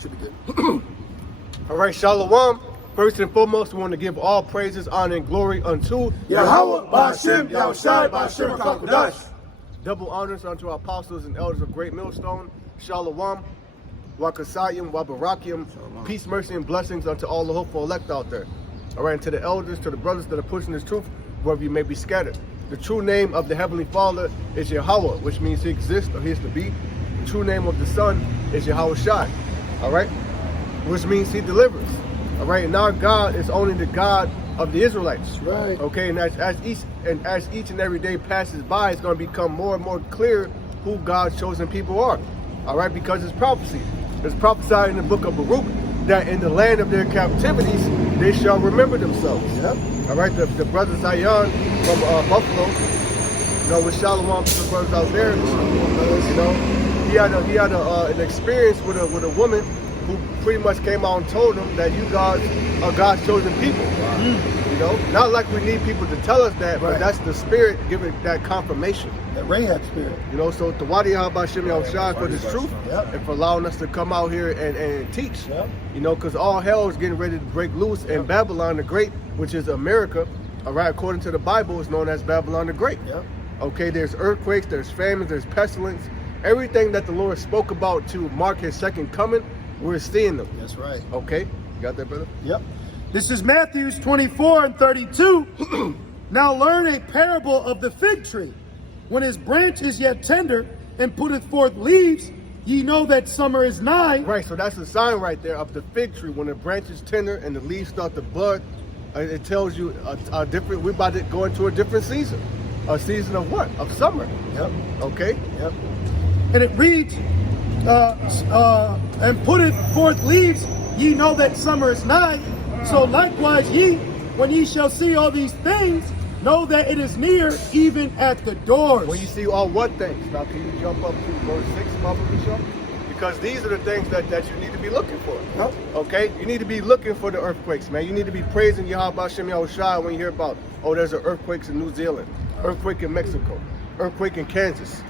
Should be good. All right, Shalom. First and foremost, we want to give all praises, honor, and glory unto Yahweh, Ba'Shem, Yahushai, Ba'Shem, HaKadosh. Double honors unto our apostles and elders of Great Millstone. Shalom. Wakasayim, Wabarakim. Peace, mercy, and blessings unto all the hopeful elect out there. All right, and to the elders, to the brothers that are pushing this truth, wherever you may be scattered. The true name of the Heavenly Father is Yahweh, which means he exists or he is to be. The true name of the Son is Yahushai. All right, which means he delivers. All right, and our God is only the God of the Israelites. Right. Okay, and as each and every day passes by, it's going to become more and more clear who God's chosen people are. All right, because it's prophecy. It's prophesied in the book of Baruch that in the land of their captivities they shall remember themselves. Yep. All right, the brother Zion from Buffalo, you know, with Shalom to the brothers out there, you know, he had an experience with a woman who pretty much came out and told him that you guys are God's chosen people. You know, not like we need people to tell us that, but that's the Spirit giving that confirmation. That Rahab spirit. You know, so Tawadi Ba'Shem Yahushai for this truth and for allowing us to come out here and teach. Yep. You know, because all hell is getting ready to break loose in Babylon the Great, which is America. All right, according to the Bible, it's known as Babylon the Great. Yep. Okay, there's earthquakes, there's famines, there's pestilence. Everything that the Lord spoke about to mark his second coming, we're seeing them. That's right. Okay, you got that, brother? Yep. This is Matthew 24 and 32. Now learn a parable of the fig tree. When his branch is yet tender and putteth forth leaves, ye know that summer is nigh. Right, so that's a sign right there of the fig tree. When the branch is tender and the leaves start to bud, it tells you a different, we're about to go into a different season. A season of what? Of summer. Yep. Okay? Yep. And it reads, and putteth forth leaves, ye know that summer is nigh. So likewise ye, when ye shall see all these things, know that it is near, even at the doors. When you see all what things? Now can you jump up to verse 6, Mother Bishop? Because these are the things that you need to be looking for. Yep. Okay? You need to be looking for the earthquakes, man. You need to be praising Yahweh Ba'Shem Yahushai when you hear about, oh, there's an earthquakes in New Zealand, earthquake in Mexico, earthquake in Kansas.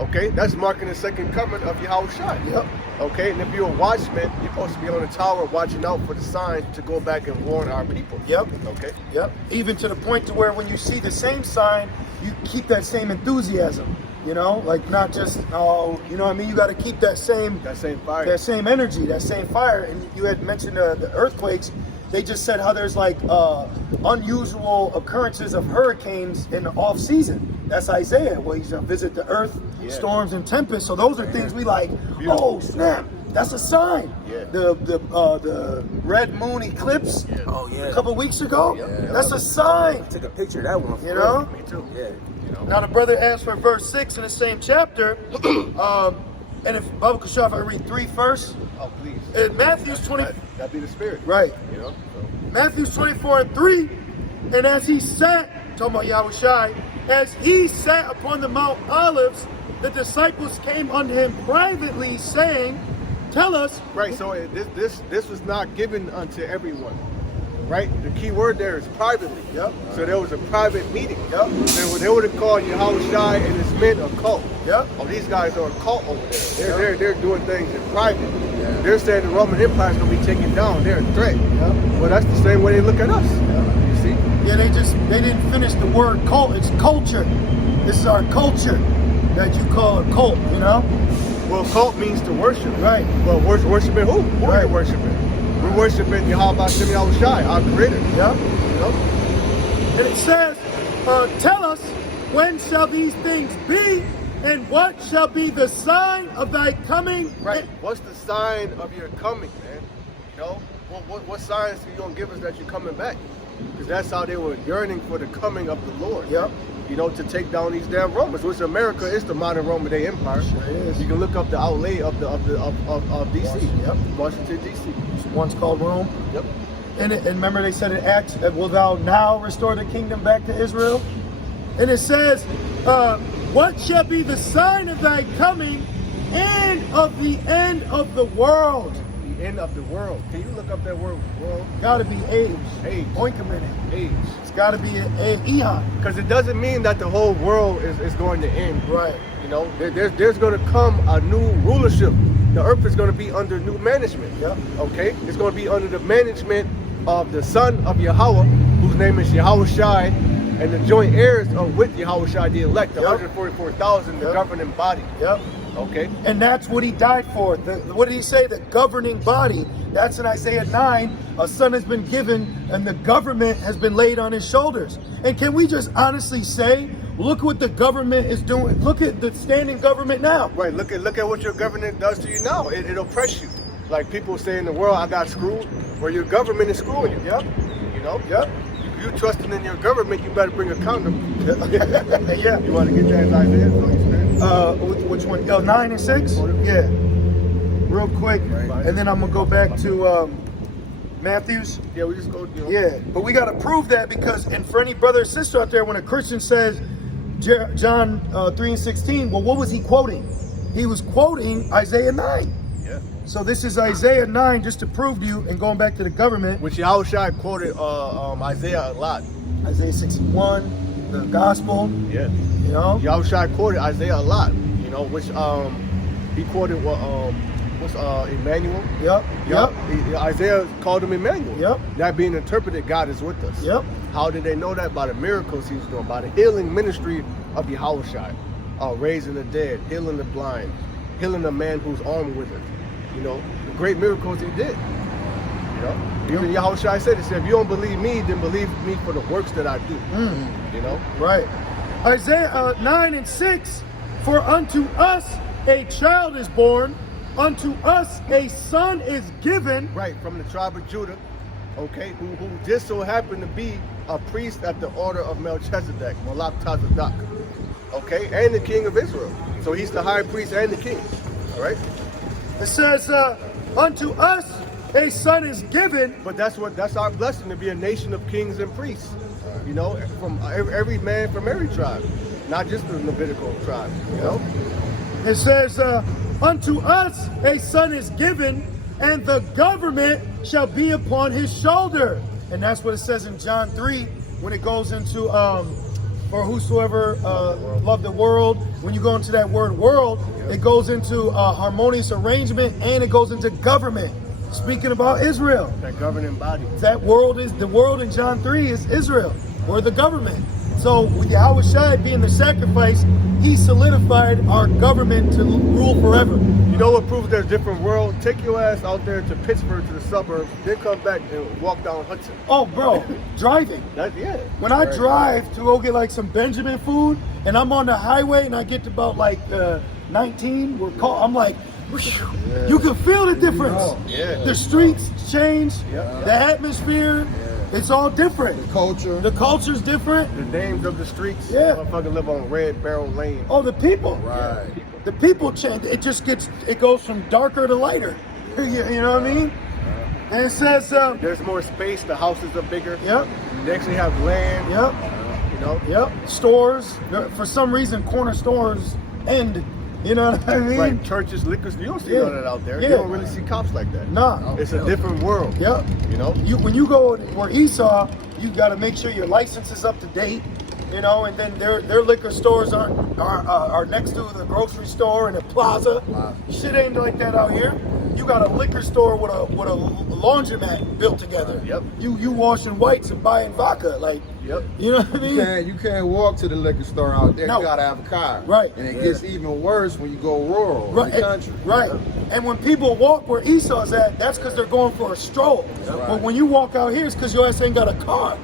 Okay? That's marking the second coming of Yahushai. Yep. Okay? And if you're a watchman, you're supposed to be on the tower watching out for the signs to go back and warn our people. Yep. Okay? Yep. Even to the point to where when you see the same sign, you keep that same enthusiasm. You know, like not just, oh, you know what I mean? You got to keep that same fire, that same energy, that same fire. And you had mentioned the earthquakes. They just said how there's like unusual occurrences of hurricanes in the off season. That's Isaiah, where he's gonna visit the earth, storms and tempests. So those are things we like. Oh snap! That's a sign. Yeah. The red moon eclipse. Yeah. Oh yeah. A couple weeks ago. Yeah. That's a sign. I took a picture of that one. You know. Me too. Yeah. You know. Now the brother asked for verse 6 in the same chapter. And if Baba Kashaf, I read 3 first. Oh, please. In Matthew's 20. That be the Spirit. Right. You know. So. Matthew's 24 and 3. And as he sat, talking about Yahushai, as he sat upon the Mount Olives, the disciples came unto him privately, saying, tell us. Right. So this was not given unto everyone. Right? The key word there is privately. Yep. So there was a private meeting. Yep. They would have called Yahushai and his men a cult. Yep. Oh, these guys are a cult over there. They're doing things in private. Yeah. They're saying the Roman Empire is going to be taken down. They're a threat. Yep. Well, that's the same way they look at us. Yep. You see? Yeah, they didn't finish the word cult. It's culture. This is our culture that you call a cult, you know? Well, cult means to worship. Right. Well, worshiping who? Who are you worshiping? We're worshiping Yahweh Ba'Shem Yahushai, our creator. Yep. You know? And it says, tell us, when shall these things be, and what shall be the sign of thy coming? Right. What's the sign of your coming, man? You know? What signs are you going to give us that you're coming back? Because that's how they were yearning for the coming of the Lord. Yep. You know, to take down these damn Romans, which America is the modern Roman Day Empire. Sure is. You can look up the outlay of DC. Yep. Washington DC. Once called Rome. Yep. And remember they said in Acts, will thou now restore the kingdom back to Israel? And it says, what shall be the sign of thy coming and of the end of the world? The end of the world. Can you look up that word world? Gotta be age. Age. Oinkamene. Age. It's gotta be an eon. Because it doesn't mean that the whole world is going to end. Right. You know, there's going to come a new rulership. The earth is going to be under new management. Yep. Okay? It's going to be under the management of the son of Yahweh, whose name is Yahweh Shai, and the joint heirs are with Yahweh Shai, the elect, the 144,000, the governing body. Yep. Okay? And that's what he died for. What did he say? The governing body. That's in Isaiah 9. A son has been given and the government has been laid on his shoulders. And can we just honestly say, look what the government is doing. Look at the standing government now. Right. Look at what your government does to you now. It oppresses you. Like people say in the world, I got screwed. Well, your government is screwing you. Yep. You know? Yep. You trusting in your government, you better bring a condom. Yeah. You want to get that in Isaiah? Which one? 9 and 6? Yeah. Real quick. Right. And then I'm going to go back to Matthew's. Yeah, we just go. You know. Yeah. But we got to prove that because, and for any brother or sister out there, when a Christian says John 3 and 16, well, what was he quoting? He was quoting Isaiah 9. Yeah. So this is Isaiah 9, just to prove to you, and going back to the government. Which Yahweh Shai quoted Isaiah a lot. Isaiah 61, the gospel, Yeah. you know. Yahweh Shai quoted Isaiah a lot. You know, which he quoted Emmanuel. Yep. Isaiah called him Emmanuel. Yep. That being interpreted, God is with us. Yep. How did they know that? By the miracles he was doing, by the healing ministry of Yahweh Shai, raising the dead, healing the blind, healing a man whose arm withered. You know, the great miracles he did. You know, even Yahweh Shai said, if you don't believe me, then believe me for the works that I do. You know? Right. Isaiah 9 and 6, for unto us a child is born, unto us a son is given. Right, from the tribe of Judah, okay, who just so happened to be a priest at the order of Melchizedek, Malak Tazadok, okay, and the king of Israel. So he's the high priest and the king, all right? It says, unto us a son is given. But that's our blessing, to be a nation of kings and priests. You know, from every man from every tribe, not just the Levitical tribe. You know, it says, unto us a son is given, and the government shall be upon his shoulder. And that's what it says in John 3 when it goes into for whosoever love the world. When you go into that word world, it goes into harmonious arrangement and it goes into government. Speaking about Israel, that governing body. That world is the world in John 3 is Israel. We're the government. So with Yahweh Shai being the sacrifice, he solidified our government to rule forever. You know what proves there's a different world? Take your ass out there to Pittsburgh, to the suburbs, then come back and walk down Hudson. Oh, bro, driving. When I drive to go get like some Benjamin food, and I'm on the highway and I get to about like 19, I'm like, you can feel the difference. The streets change, the atmosphere. It's all different. The culture's different. The names of the streets. Yeah. Motherfucker live on Red Barrel Lane. Oh, the people. Right. The people change. It goes from darker to lighter. You know what I mean? And it says there's more space. The houses are bigger. Yep. They actually have land. Yep. You know. Yep. Stores. For some reason, corner stores end. You know what I mean? Like churches, liquors. You don't see none of that out there. Yeah. You don't really see cops like that. Nah. It's a different world. Yep. You know. When you go where Esau, you got to make sure your license is up to date. You know, and then their liquor stores are next to the grocery store and a plaza. Wow. Shit ain't like that out here. You got a liquor store with a laundromat built together. Yep. You washing whites and buying vodka, like. Yep. You know what I mean? You can't walk to the liquor store out there. No. You gotta have a car. Right. And it gets even worse when you go rural in the country. Right. And when people walk where Esau's at, that's because they're going for a stroll. Right. But when you walk out here, it's because your ass ain't got a car.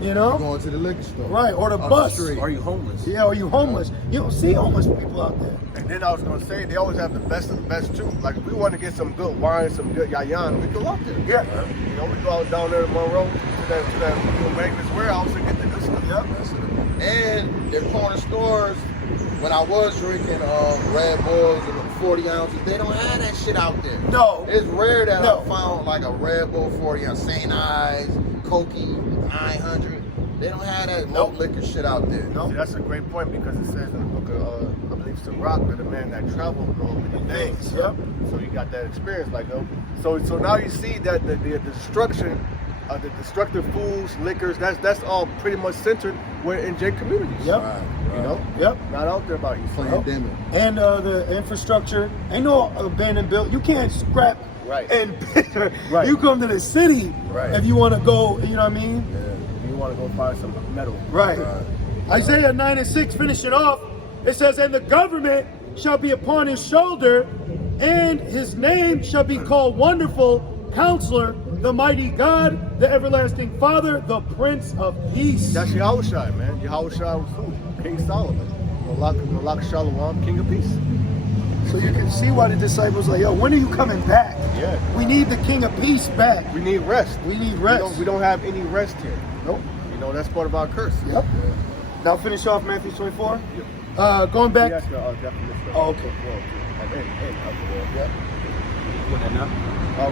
You know? You're going to the liquor store. Right. Or the Up bus. the street. Are you homeless? Yeah, or you homeless. You don't see homeless people out there. And then I was gonna say they always have the best of the best too. Like if we want to get some good wine, some good yayan, we go out there. Yeah. You know, we go out down there to Monroe to that Magnus warehouse and get the good stuff. Yep. And their corner stores, when I was drinking Red Bulls and the 40 ounces, they don't have that shit out there. No. It's rare that No. I found like a Red Bull 40 ounce, St. Ives, Cokie, 900. They don't have that malt liquor shit out there. See, that's a great point because it says in the book of, I believe it's the Rock, that the man that traveled over many days. Yep. So you got that experience, like, so now you see that the destruction, the destructive foods, liquors, that's all pretty much centered in J communities. Yep. Right. You know? Yep. Not out there about you. Pandemic. And the infrastructure. Ain't no abandoned building. You can't scrap. Right. And Right. you come to the city Right. if you want to go. You know what I mean? You want to go find some metal. Right. Isaiah 9:6, finishing off, it says, "And the government shall be upon his shoulder, and his name shall be called Wonderful Counselor, the Mighty God, the Everlasting Father, the Prince of Peace." That's Yahushua, man. Yahushua was who? King Solomon. Malak Shalom, King of Peace. So you can see why the disciples are like, yo, when are you coming back? Yeah. We need the King of Peace back. We need rest. We need rest. We don't have any rest here. Nope. You know, that's part of our curse. Yep. Now finish off Matthew 24. Going back. Yes, definition. Oh, okay.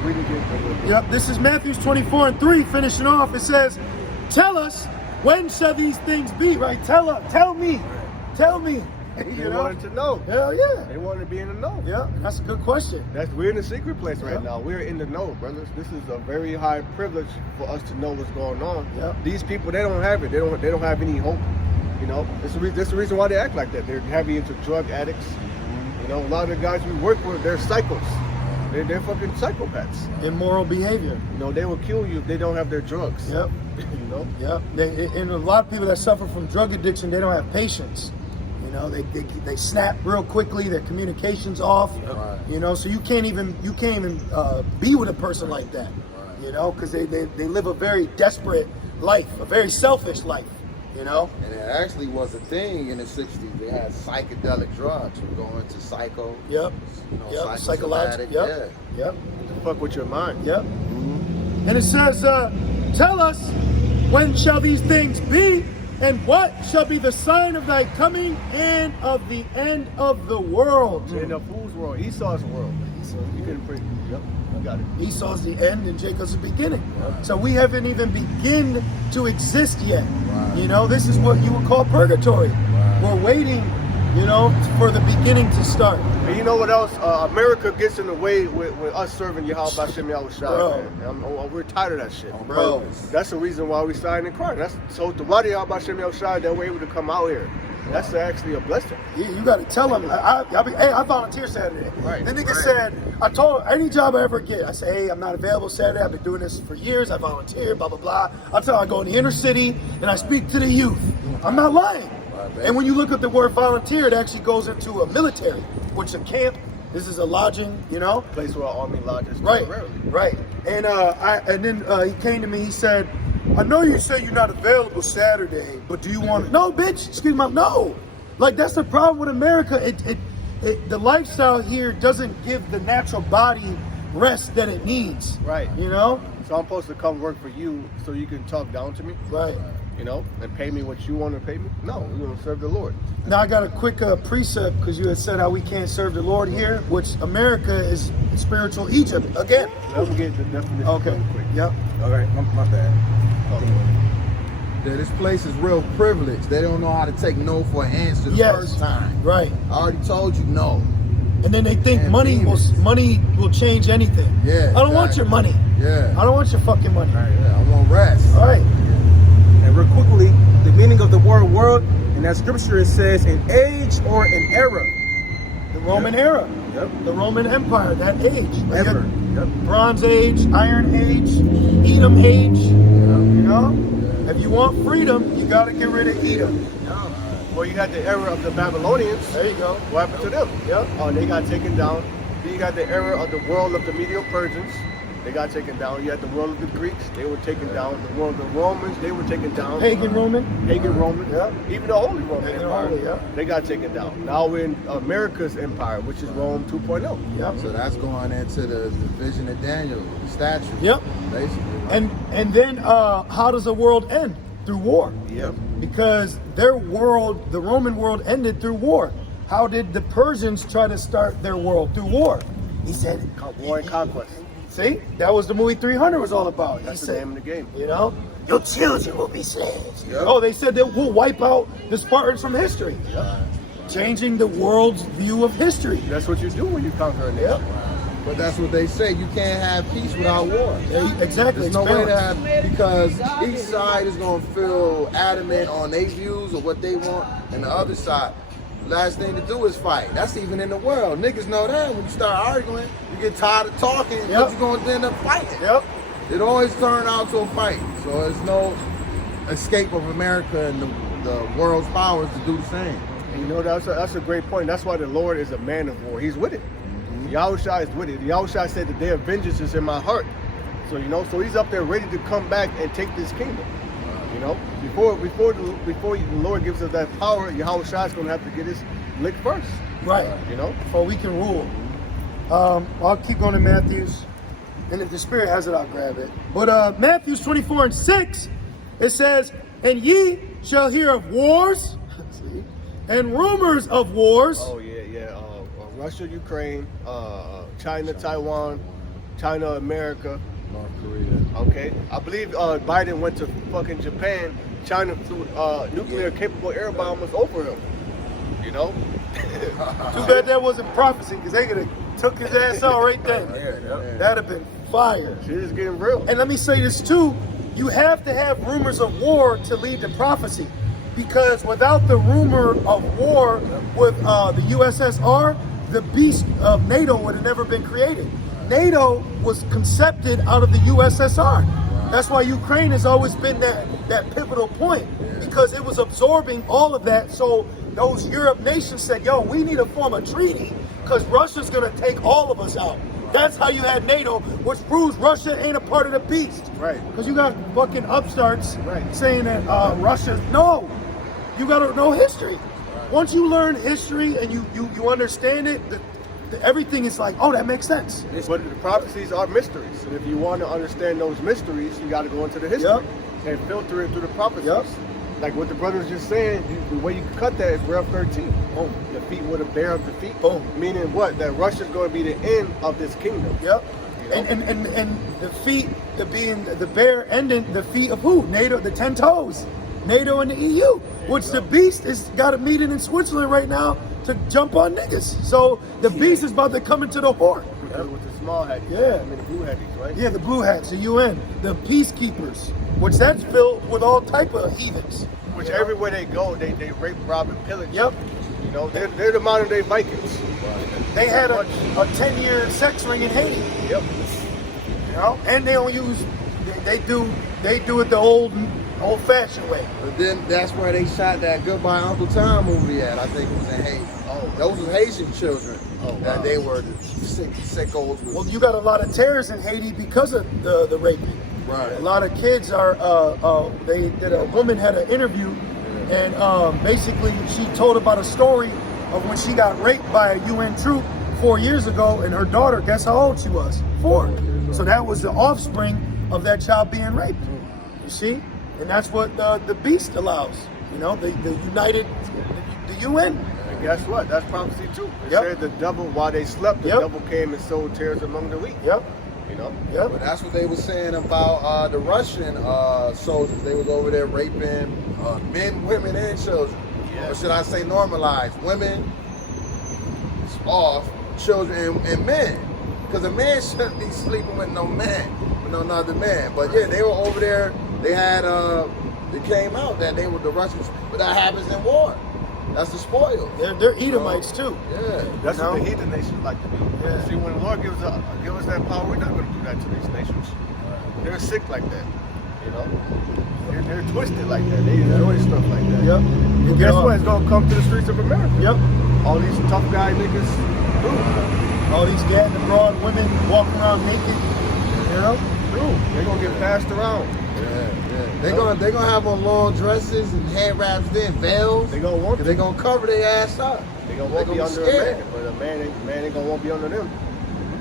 Read it again. Yep, this is Matthew 24:3, finishing off. It says, "Tell us, when shall these things be?" Right? Tell me. They wanted to know. Hell yeah. They wanted to be in the know. Yeah, that's a good question. We're in a secret place right Yep. now. We're in the know, brothers. This is a very high privilege for us to know what's going on. Yep. These people, they don't have it. They don't have any hope. You know, that's the reason why they act like that. They're heavy into drug addicts. You know, a lot of the guys we work with, they're psychos. They're fucking psychopaths. Immoral behavior. You know, they will kill you if they don't have their drugs. Yep. You know? Yep. And a lot of people that suffer from drug addiction, they don't have patience. You know, they snap real quickly. Their communication's off. Right. You know, so you can't even be with a person like that. Right. You know, because they live a very desperate life, a very selfish life. You know. And it actually was a thing in the 60s. They had psychedelic drugs. You go into psycho. Yep. You know, Yep. psychosomatic. Yep. Yep. Fuck with your mind. Yep. And it says, "Tell us, when shall these things be? And what shall be the sign of thy coming and of the end of the world?" In the fool's world, Esau's world. You can pray. Yep, I got it. Esau's the end and Jacob's the beginning. So we haven't even begun to exist yet. Right. You know, this is what you would call purgatory. Right. We're waiting, you know, for the beginning to start. And you know what else? America gets in the way with us serving Yahweh Bashem Yahushua. Bro. Man. We're tired of that shit. On Bro. purpose. That's the reason why we signed in Christ. That's so the body of Bashem Yahushua that we're able to come out here. That's actually a blessing. You got to tell them. I volunteer Saturday. Right. The nigga said, I told him, any job I ever get, I say, hey, I'm not available Saturday. I've been doing this for years. I volunteer, blah, blah, blah. I tell him I go in the inner city and I speak to the youth. I'm not lying. And when you look at the word volunteer, it actually goes into a military, which is a camp. This is a lodging, you know? Place where our army lodges Right, temporarily. right. And then he came to me, he said, I know you say you're not available Saturday, but do you want to? No, bitch, excuse me, no. Like, that's the problem with America. The lifestyle here doesn't give the natural body rest that it needs. Right. You know? So I'm supposed to come work for you so you can talk down to me, Right. you know, and pay me what you want to pay me? No, we're going to serve the Lord. Now, I got a quick precept, because you had said how we can't serve the Lord here, which America is spiritual Egypt. Again. Let me get the definition Okay. real quick. Yep. All right, my bad. Yeah, this place is real privileged. They don't know how to take no for an answer the Yes. first time. Right. I already told you no. And then they think And money demons. will change anything. Yeah, I don't want exactly. your money. Yeah. I don't want your fucking money. Yeah, I want rest. All right. And real quickly, the meaning of the word world in that scripture, it says an age or an era. The Roman era. Yep. The Roman Empire, that age. Like Ever. a Yep. Bronze Age, Iron Age, Edom Age. You know? If you want freedom, you got to get rid of Edom. Well, you got the era of the Babylonians. There you go. What happened to them? Yep. Oh, they got taken down. Then you got the era of the world of the Medo-Persians. They got taken down. You had the world of the Greeks. They were taken down. The world of the Romans. They were taken down. Pagan Roman. Pagan Romans. Yep. Even the Holy Roman And the Empire. Holy, yeah. They got taken down. Now we're in America's empire, which is Rome 2.0. Yep. So that's going into the vision of Daniel, the statue. Yep. Basically. Right? And then how does the world end? Through war. Yep. Because their world, the Roman world, ended through war. How did the Persians try to start their world? Through war. He said, War and conquest. see, that was the movie 300 was all about. That's He the said, name of the game. you know, your children will be slaves. Yep. Oh, they said that we'll wipe out the Spartans from history. Changing the world's view of history. That's what you do when you conquer a nation. Yep. But that's what they say. You can't have peace without war. Yeah, exactly. There's It's no way to balanced. have, because each side is going to feel adamant on their views or what they want, and the other side, last thing to do is fight. That's even in the world. Niggas know that. When you start arguing, you get tired of talking, but you're going to end up fighting. Yep. It always turns out to a fight. So there's no escape of America and the world's powers to do the same. And you know, that's a great point. That's why the Lord is a man of war. He's with it. Yahushua is with it. Yahushua said the day of vengeance is in my heart. So, you know, so he's up there ready to come back and take this kingdom. You know, before the Lord gives us that power, Yahushua is going to have to get his lick first. Right. You know? Before we can rule. I'll keep going to Matthews. And if the Spirit has it, I'll grab it. But Matthews 24:6, it says, and ye shall hear of wars and rumors of wars. Oh, yeah. Russia, Ukraine, China, Taiwan, China, America. North Korea. Okay. I believe Biden went to fucking Japan. China flew nuclear capable air bombers over him. You know? Too bad that wasn't prophecy, because they could have took his ass out right then. That'd have been fire. Shit is getting real. And let me say this too, you have to have rumors of war to lead to prophecy. Because without the rumor of war with the USSR, the beast of NATO would have never been created. NATO was concepted out of the USSR. That's why Ukraine has always been that pivotal point, because it was absorbing all of that. So those Europe nations said, yo, we need to form a treaty because Russia's going to take all of us out. That's how you had NATO, which proves Russia ain't a part of the beast. Right. Because you got fucking upstarts Right. saying that Russia's, no, you got to know history. Once you learn history and you understand it, everything is like, oh, that makes sense. But the prophecies are mysteries. And if you want to understand those mysteries, you got to go into the history and filter it through the prophecies. Yep. Like what the brother was just saying, the way you can cut that is Rev 13. Boom. The feet with a bear of defeat. Boom. Meaning what? That Russia's going to be the end of this kingdom. Yep. You know? And the feet, being the bear ending the feet of who? NATO, the 10 toes. NATO and the EU, which the beast is got a meeting in Switzerland right now to jump on niggas. So the beast is about to come into the horde. With the small hat. Yeah. I mean the blue hatties, right? Yeah, the blue hats, the UN, the peacekeepers, which that's filled with all type of heathens. Which everywhere they go, they rape, rob, and pillage. Yep. You know, they're the modern day Vikings. They had a 10-year sex ring in Haiti. Yep. You know, and they don't use, they do it the old-fashioned way. But then that's where they shot that Goodbye Uncle Tom movie at. I think it was in Haiti. Oh, those were Haitian children. Oh, wow. That they were the sickos. Well, you got a lot of terrorists in Haiti because of the raping. Right. A lot of kids are. A woman had an interview, and basically she told about a story of when she got raped by a UN troop 4 years ago, and her daughter. Guess how old she was? 4. So that was the offspring of that child being raped. You see, and that's what the beast allows. You know, the united, the UN. And guess what? That's prophecy too. It Yep. said the devil, while they slept, the Yep. devil came and sowed tares among the wheat. Yep. You know? Yep. But that's what they were saying about the Russian soldiers. They was over there raping men, women, and children. Yeah. Or should I say normalized? Women off, children, and men. Because a man shouldn't be sleeping with no man, with no other man. But yeah, they were over there. They had, it came out that they were the Russians. But that happens in war. That's the spoils. They're Edomites too. Yeah. That's No. what the heathen nations like to do. Yeah. See, when the Lord gives us that power, we're not going to do that to these nations. They're sick like that. You know? They're twisted like that. They enjoy stuff like that. Yep. But guess what? It's going to come to the streets of America. Yep. All these tough guy niggas do. All these gag abroad women walking around naked. You know? They're going to get passed around. Yeah. They're gonna have on long dresses and head wraps, then veils. They're going to want to. They're gonna cover their ass up. They're going to want to be under a man. But a man ain't going to want to be under them.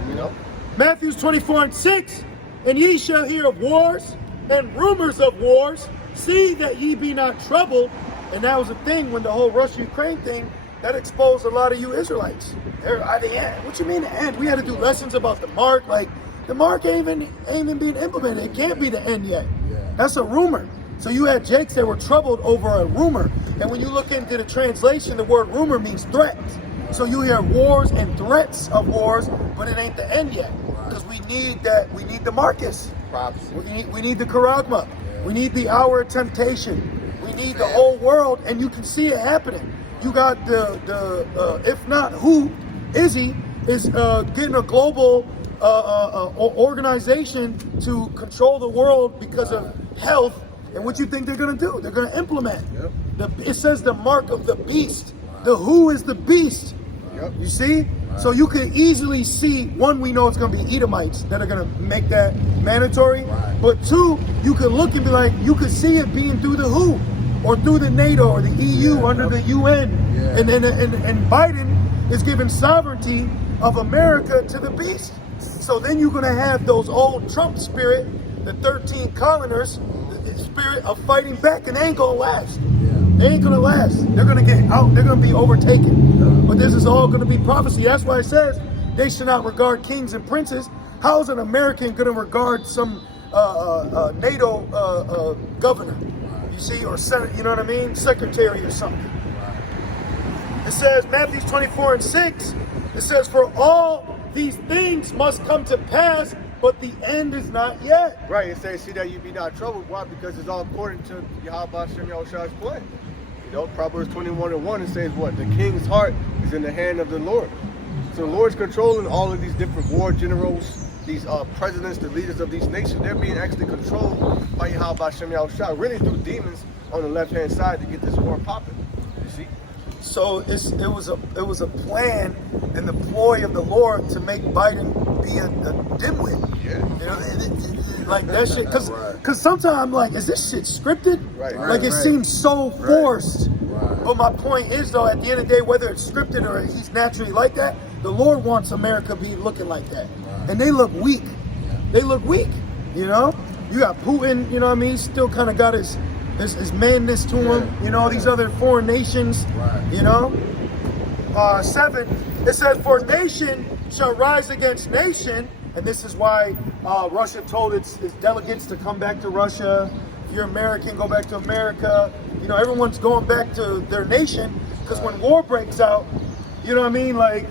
You know? Matthews 24:6, and ye shall hear of wars and rumors of wars. See that ye be not troubled. And that was the thing when the whole Russia-Ukraine thing, that exposed a lot of you Israelites. They're at the end. What you mean the end? We had to do lessons about the mark. Like, the mark ain't even being implemented. It can't be the end yet. That's a rumor. So you had Jakes that were troubled over a rumor. And when you look into the translation, the word rumor means threat. So you hear wars and threats of wars, but it ain't the end yet. Because we need that. We need the Marcus. Prophecy. We need the Charagma. We need the hour of temptation. We need the whole world, and you can see it happening. You got the if not who, Izzy is getting a global organization to control the world because of health. And what you think they're going to do? They're going to implement. It says the mark of the beast. The who is the beast. You see? So you can easily see, one, we know it's going to be Edomites that are going to make that mandatory. But two, you can look and be like, you could see it being through the WHO or through the NATO or the EU under the UN. And Biden is giving sovereignty of America to the beast. So then you're going to have those old Trump spirit, the 13 colonists, the spirit of fighting back, and they ain't going to last. They ain't gonna last. They're gonna get out. They're gonna be overtaken. But this is all gonna be prophecy. That's why it says they should not regard kings and princes. How is an American gonna regard some NATO governor? You see, or senate. You know what I mean? Secretary or something. It says Matthew 24:6. It says, "For all these things must come to pass, but the end is not yet." Right, it says, "See that you be not troubled." Why? Because it's all according to Yahweh Shem Yahushua's plan. You know, Proverbs 21:1, it says what? The king's heart is in the hand of the Lord. So the Lord's controlling all of these different war generals, these presidents, the leaders of these nations. They're being actually controlled by Yahweh Shem Yahushua, really through demons on the left-hand side to get this war popping. You see? So it was a plan and the ploy of the Lord to make Biden be a dimwit. Yeah. You know, like that shit. Because sometimes I'm like, is this shit scripted? Like it seems so forced. But my point is, though, at the end of the day, whether it's scripted or he's naturally like that, the Lord wants America to be looking like that. And they look weak. They look weak. You know, you got Putin. You know what I mean? He still kind of got his madness to him. You know, these other foreign nations. You know. 7. It says, "For nation shall rise against nation," and this is why Russia told its delegates to come back to Russia. If you're American, go back to America. You know, everyone's going back to their nation because when war breaks out, you know what I mean? Like,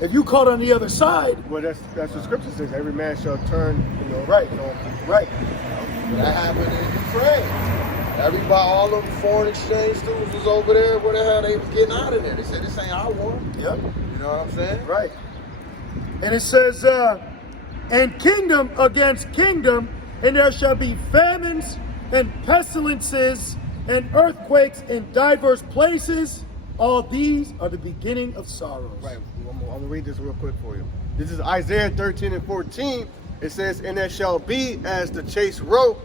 if you caught on the other side. Well, that's what Scripture says. Every man shall turn. You know, Right. Right. That happened in Ukraine. Everybody, all them foreign exchange students was over there. Where the hell they was getting out of there? They said, "This ain't our war." Yep. You know what I'm saying? Right. And it says, "And kingdom against kingdom, and there shall be famines and pestilences and earthquakes in diverse places. All these are the beginning of sorrows." Right. I'm gonna read this real quick for you. This is Isaiah 13:14. It says, "And it shall be as the chase roe,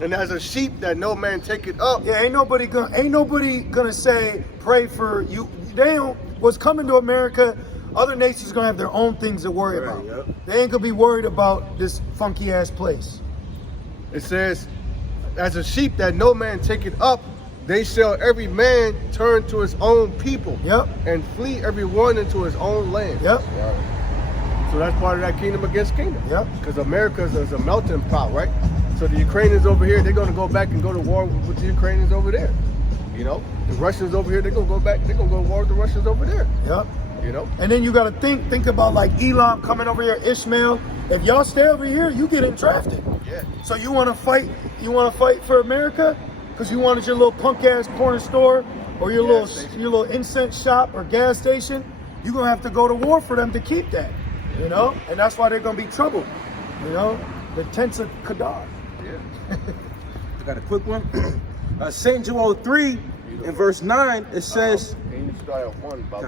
and as a sheep that no man taketh up." Yeah, ain't nobody gonna say pray for you. They don't. What's coming to America? Other nations gonna have their own things to worry about. They ain't gonna be worried about this funky ass place. It says, "As a sheep that no man taketh up, they shall every man turn to his own people, Yep. and flee every one into his own land." Yep. So that's part of that kingdom against kingdom. Yep. Because America is a melting pot, right? So the Ukrainians over here, they're gonna go back and go to war with the Ukrainians over there. You know, the Russians over here, they're gonna go back, they're gonna go to war with the Russians over there. Yep. You know? And then you got to think about like Elam coming over here, Ishmael. If y'all stay over here, you getting drafted. Yeah. So you want to fight? You want to fight for America because you wanted your little punk ass corner store or your little incense shop or gas station? You're gonna have to go to war for them to keep that. You know, and that's why they're gonna be troubled. You know, the tents of Kedar. Yeah. I got a quick one. St. Joel 3 in verse 9, it says, Can you start at 1 about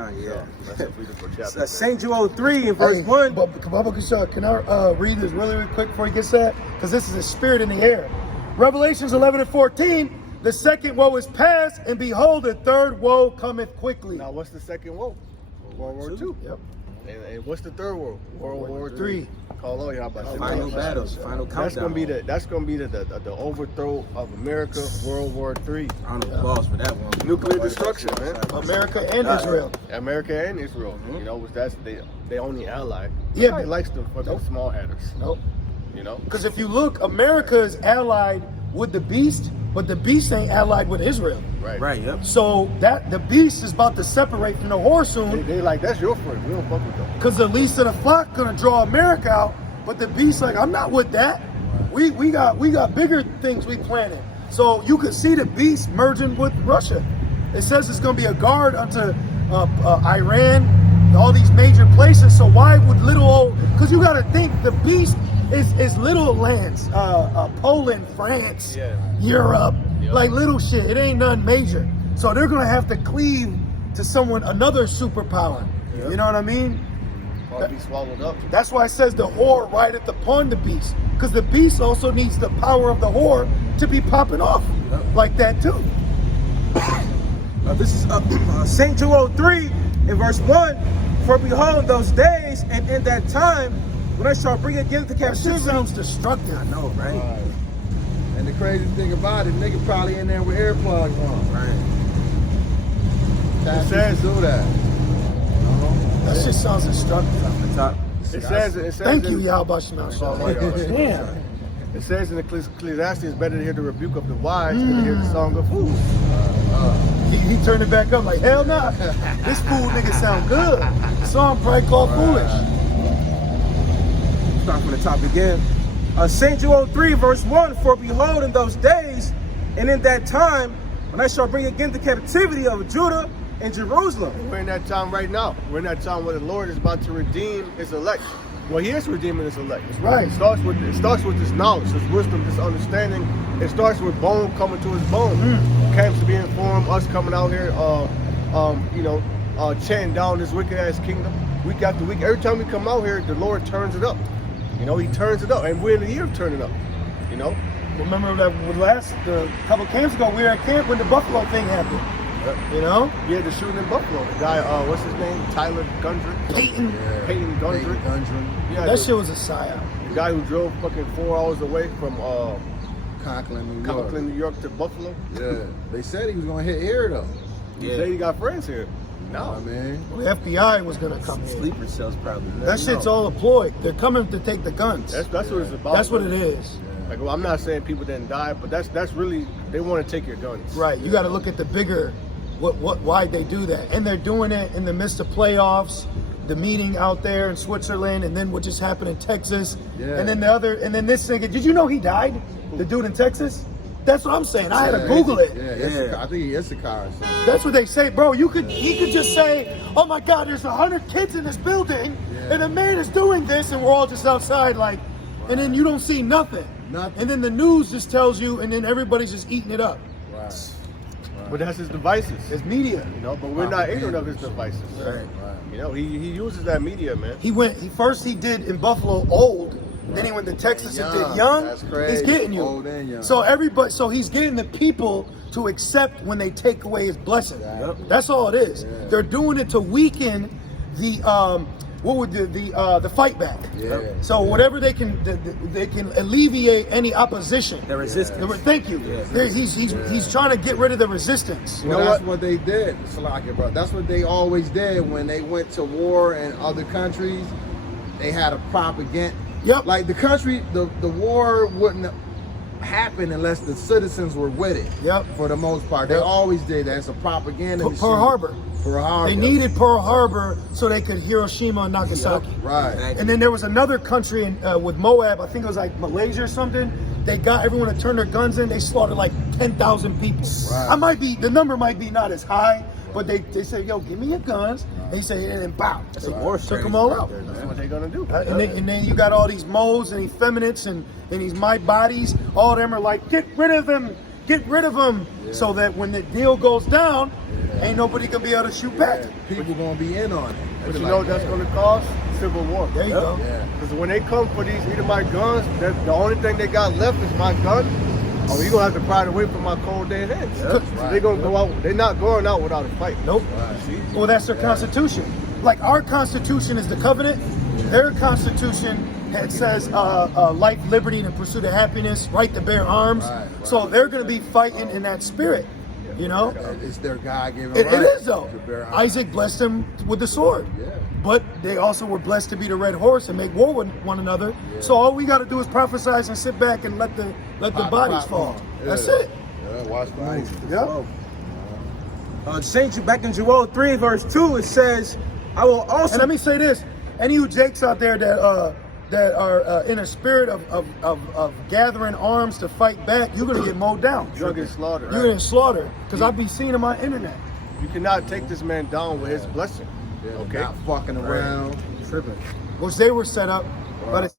That's a beautiful chapter. St. Joel 3 in verse 1. But Baba Kishar, can I read this really quick before he gets that? Because this is a spirit in the air. Revelations 11:14. The second woe is past, and behold, the third woe cometh quickly. Now, what's the second woe? World War II. Yep. And what's the third world? World War III. Call all y'all about Final battles, final countdown. That's gonna be the overthrow of America, World War III. Round of applause for that one. Nuclear destruction, man. America and Israel. America and Israel. You know, that's they only ally. Yeah, Nobody likes them for the small adders. Nope. You know? Because if you look, America is allied with the beast, but the beast ain't allied with Israel. Right, yep. So that the beast is about to separate from the whore soon. They like, that's your friend. We don't fuck with them. Because the least of the flock gonna draw America out, but the beast like, I'm not with that. We got bigger things we planning. So you could see the beast merging with Russia. It says it's gonna be a guard unto Iran, all these major places. So why would little old? Because you gotta think the beast is little lands, Poland, France, Europe, like little shit. It ain't nothing major. So they're gonna have to cleave to another superpower. You know what I mean? Or be swallowed up. That's why it says the whore rideth upon the beast, because the beast also needs the power of the whore to be popping off like that too. This is St. Joel 3 in verse 1. For behold, those days and in that time when I shall bring again the That shit captivity. sounds destructive. I know, right? And the crazy thing about it, nigga probably in there with earplugs on. Right. It says do that. That shit sounds destructive. Off the top. It says Thank you, in, Yahweh Shemel. Damn. It says in Ecclesiastes, it's better to hear the rebuke of the wise than to hear the song of fools. He turned it back up like, hell nah. This fool nigga sound good. The song probably called Foolish. Start from the top again. St. Joel 3 verse 1. For behold, in those days and in that time when I shall bring again the captivity of Judah and Jerusalem. We're in that time right now. We're in that time where the Lord is about to redeem his elect. Well, he is redeeming his elect. Right. It starts with this knowledge, this wisdom, this understanding. It starts with bone coming to his bone. Camps to be informed, us coming out here, chanting down this wicked ass kingdom week after week. Every time we come out here, the Lord turns it up. You know, he turns it up, and we're in the year of turning up. You know. Remember that a couple camps ago, we were at camp when the Buffalo thing happened. You know? Yeah, the shooting in Buffalo. The guy, what's his name? Tyler Gundry. Peyton. Peyton Gundry. Yeah, That shit was a psyop. The guy who drove fucking 4 hours away from Conklin, New York. New York to Buffalo. Yeah. They said he was gonna hit here though. He said he got friends here. No, man. Well, the FBI was gonna come in. Sleeper cells probably. That shit's all deployed. They're coming to take the guns. That's what it's about. That's what it is. Like, well, I'm not saying people didn't die, but that's really, they want to take your guns. Right. You got to look at the bigger, why they do that, and they're doing it in the midst of playoffs, the meeting out there in Switzerland, and then what just happened in Texas, and then this nigga. Did you know he died? The dude in Texas. That's what I'm saying. I had to Google it. Yeah. I think he is a car or something. That's what they say, bro. He could just say, "Oh my God, there's 100 kids in this building, and a man is doing this, and we're all just outside, like," and then you don't see nothing. And then the news just tells you, and then everybody's just eating it up. Right. But that's his devices. It's media. You know, but we're not ignorant of his devices. Right. You know, he uses that media, man. He did in Buffalo old, then he went to Texas and did young. That's crazy. He's getting you. Old and young. So he's getting the people to accept when they take away his blessing. That's all it is. They're doing it to weaken the the fight back. So whatever they can alleviate any opposition. The resistance. Thank you. He's trying to get rid of the resistance. Well, that's what they did, Salakia, bro. That's what they always did when they went to war in other countries. They had a propaganda. Yep. Like the country, the war wouldn't happen unless the citizens were with it. Yep. For the most part, they always did that. It's a propaganda. Pearl Harbor. They needed Pearl Harbor so they could Hiroshima and Nagasaki. Right. And then there was another country with Moab, I think it was like Malaysia or something. They got everyone to turn their guns in. They slaughtered like 10,000 people. Right. The number might be not as high, but they said, yo, give me your guns. And he said, and then bow. That's took them all out. That's what they're gonna do. And then you got all these moles and effeminates and these my bodies. All of them are like, get rid of them. Get rid of them. So that when the deal goes down, ain't nobody gonna be able to shoot back. People gonna be in on it. But you know what that's gonna cause? Civil war. There you go. Because when they come for these Edomite guns, the only thing they got left is my gun. Oh, you're gonna have to pry away from my cold dead hands. So they're gonna go out. They're not going out without a fight. Nope. Well, that's their constitution. Like our constitution is the covenant. Their constitution says life, liberty, and the pursuit of happiness, right to bear arms. So they're going to be fighting in that spirit, you know? It's their God-given It right. is, though. to bear arms. Isaac blessed them with the sword. But they also were blessed to be the red horse and make war with one another. So all we got to do is prophesize and sit back and let the bodies fall. That's it. Watch the movie. Yeah. Back in Joel 3 verse 2, it says, I will also. And let me say this: any of you Jakes out there that are in a spirit of gathering arms to fight back, you're gonna get mowed down. You're gonna get slaughtered. You're gonna get slaughtered because I be seeing on my internet. You cannot take this man down with his blessing. Yeah, Okay. not fucking around. Tripping. Which they were set up, but it's